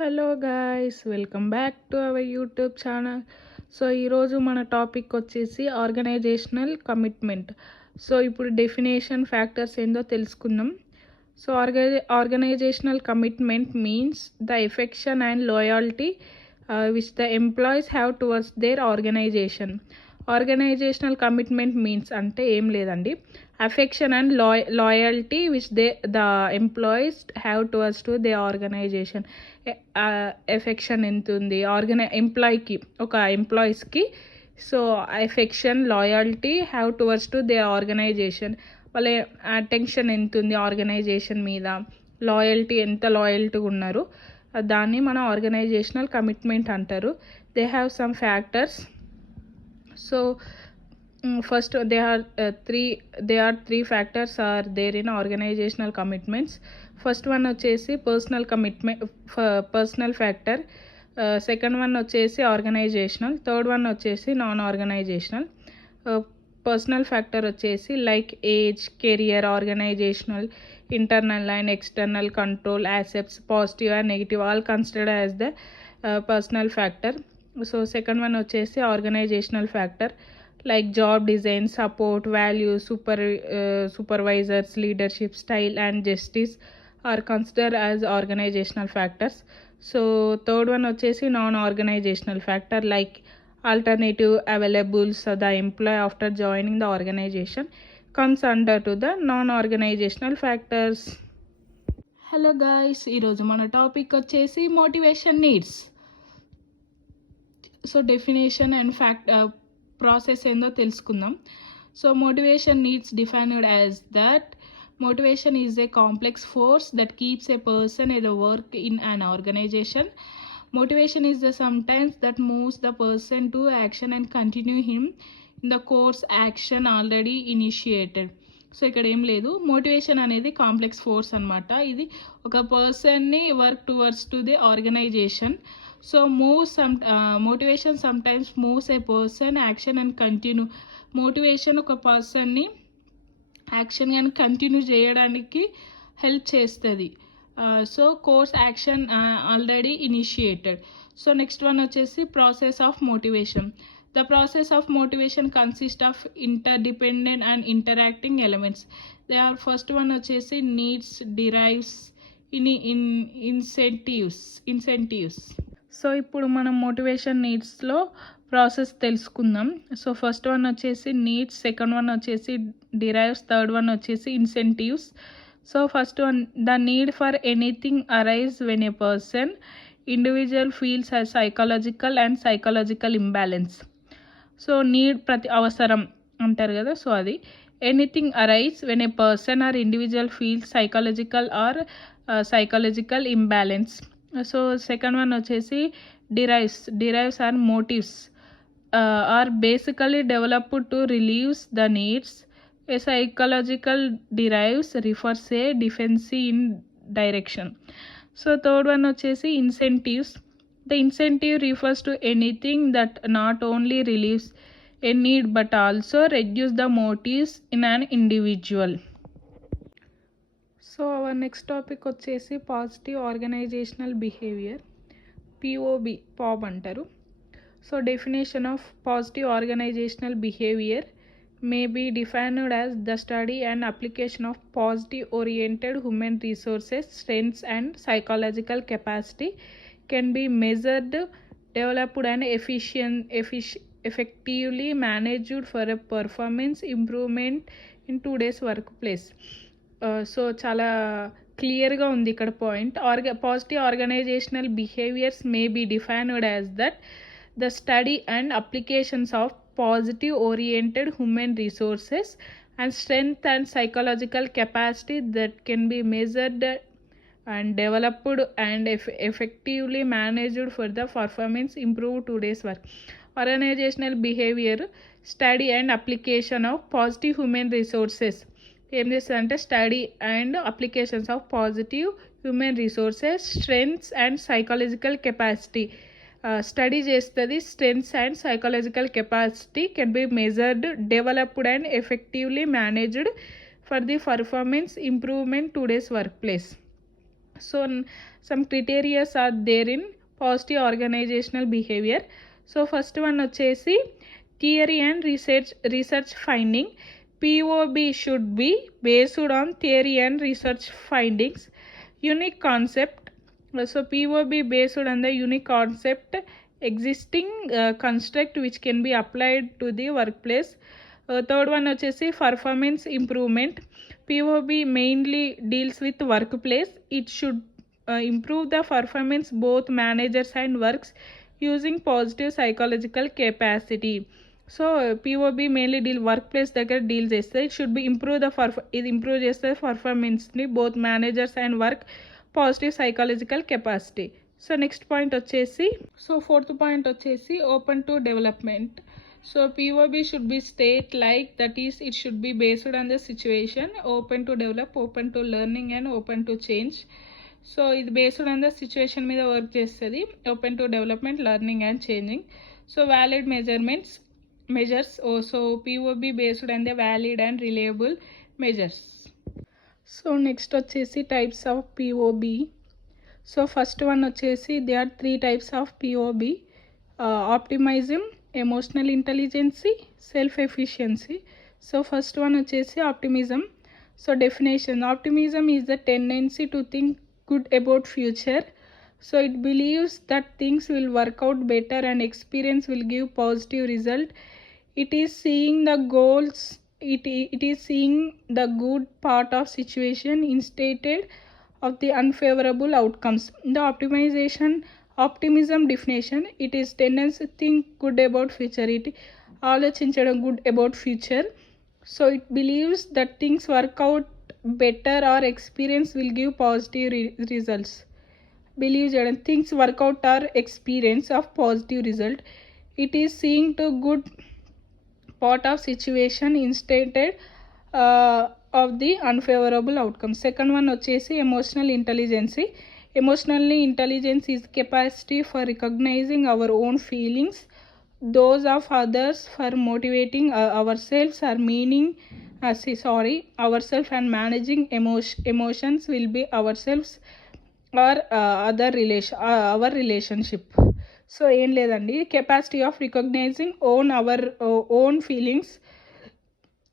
Hello guys, welcome back to our YouTube channel. So ఈరోజు మన topic వచ్చేసి organisational commitment. So ఇప్పుడు definition factors ఏందో తెలుసుకుందాం. So organisational commitment means the affection and loyalty which the employees have towards their organisation. Organisational commitment means అంటే ఏం లేదండి, affection and loyalty which the employees have towards to they organisation. Affection ఎంత ఉంది ఎంప్లాయీకి, ఒక ఎంప్లాయీస్కి. So affection, loyalty have towards to they organisation. వాళ్ళ attention ఎంత ఉంది ఆర్గనైజేషన్ మీద, లాయల్టీ ఎంత లాయల్టీగా ఉన్నారు, దాన్ని మన ఆర్గనైజేషనల్ కమిట్మెంట్ అంటారు. They have some factors. So first there are three factors are there in organizational commitments. First one వచ్చేసి పర్సనల్ ఫ్యాక్టర్, సెకండ్ వన్ వచ్చేసి ఆర్గనైజేషనల్, థర్డ్ వన్ వచ్చేసి నాన్ ఆర్గనైజేషనల్. పర్సనల్ ఫ్యాక్టర్ వచ్చేసి like age, career, organisational, internal and external control, aspects, positive and negative, all considered as the personal factor. So second one వచ్చేసి organisational factor like job design, support, values, supervisors, leadership style and justice are consider as organisational factors. So third one వచ్చేసి non organisational factor like alternative availables the employ after joining the organisation comes under to the non organisational factors. Hello guys, ఈరోజు మన topic వచ్చేసి motivation needs. So definition and process ఏందో తెలుసుకుందాం. So motivation needs defined as that motivation is a complex force that keeps a person at the work in an organization. Motivation is the sometimes that moves the person to action and continue him in the course action already initiated. So ఇక్కడ ఏం లేదు, మోటివేషన్ అనేది complex force అనమాట. ఇది ఒక పర్సన్ని work towards to the organisation. So motivation sometimes moves a person action and continue. Motivation ఒక పర్సన్ని యాక్షన్ కానీ కంటిన్యూ చేయడానికి హెల్ప్ చేస్తుంది. So course action already initiated. So next one వచ్చేసి process of motivation. The process of motivation consists of interdependent and interacting elements. They are first one వచ్చేసి needs, derives, incentives. So ఇప్పుడు మనం motivation నీడ్స్లో process తెలుసుకుందాం. So first one వచ్చేసి needs, second one వచ్చేసి derives, third one వచ్చేసి incentives. So first one, the need for anything arise when a person individual feels a psychological imbalance. So need అవసరం అంటారు కదా, సో అది anything arise when a person or individual feels psychological imbalance. So second one వచ్చేసి derives or motives or basically developed to relieves the needs. A psychological derives refers A defensive in direction. So third one వచ్చేసి incentives. The incentive refers to anything that not only relieves a need but also reduce the motives in an individual. So our next topic వచ్చేసి positive organisational behaviour, POB అంటారు. So definition of positive organisational behaviour may be defined as the study and application of positive oriented human resources strengths and psychological capacity can be measured, developed and effectively managed for a performance improvement in today's workplace. So చాలా క్లియర్గా ఉంది ఇక్కడ point. Positive organisational behaviours may be defined as that the study and applications of positive oriented human resources and strength and psychological capacity that can be measured and developed and effectively managed for the performance improve today's work. Organizational behavior study and application of positive human resources. ఏం చేస్తుందంటే study and applications of positive human resources strengths and psychological capacity study చేస్తుంది. Strengths and psychological capacity can be measured, developed and effectively managed for the performance improvement today's work place. So some criteria are there in positive organizational behavior. So first one వచ్చేసి theory and research finding. POB should be based on theory and research findings. Unique concept. So POB based on the unique concept, existing construct which can be applied to the workplace. Third one వచ్చేసి performance improvement. POB mainly deals with workplace. It should improve the performance both managers and works using positive psychological capacity. So POB mainly work place దగ్గర deal చేస్తే it should be ఇది improve చేస్తే పర్ఫార్మెన్స్ని both managers and work positive psychological capacity. So next point వచ్చేసి fourth point వచ్చేసి open to development. So POB should be state like that is it should be based on the situation, open to develop, open to learning and open to change. So ఇది based on the situation మీద work చేస్తుంది, open to development, learning and changing. So valid measures also POB based on the valid and reliable measures. So next వచ్చేసి types of POB. So first one వచ్చేసి there are 3 types of POB: optimism, emotional intelligence, self efficiency. So first one వచ్చేసి optimism. So definition: optimism is the tendency to think good about future. So it believes that things will work out better and experience will give positive result. It is seeing the goals, it is seeing the good part of situation instead of the unfavorable outcomes. The optimism definition: it is tendency to think good about future. It ఆలోచించడం good about future. So it believes that things work out better or experience will give positive results. Believe that things work out or experience of positive result. It is seeing to good part of situation instead of the unfavorable outcome. Second one వచ్చేసి emotional intelligence. Emotional intelligence is capacity for recognizing our own feelings, those of others, for motivating ourselves or ourselves and managing emotions will be ourselves or our relationship. So ఏం లేదండి, capacity of recognizing our own feelings.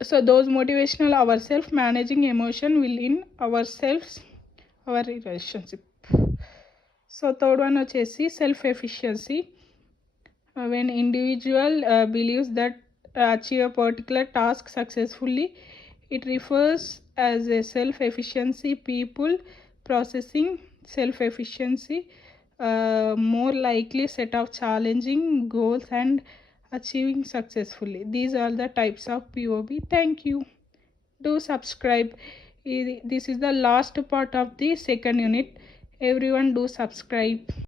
So those motivational our self, managing emotion well in our relationship. So third one వచ్చేసి self efficiency. When individual believes that achieve a particular task successfully, it refers as a self efficiency. People processing self efficiency more likely set of challenging goals and achieving successfully. These are the types of POB. Thank you. Do subscribe. This is the last part of the second unit. Everyone do subscribe.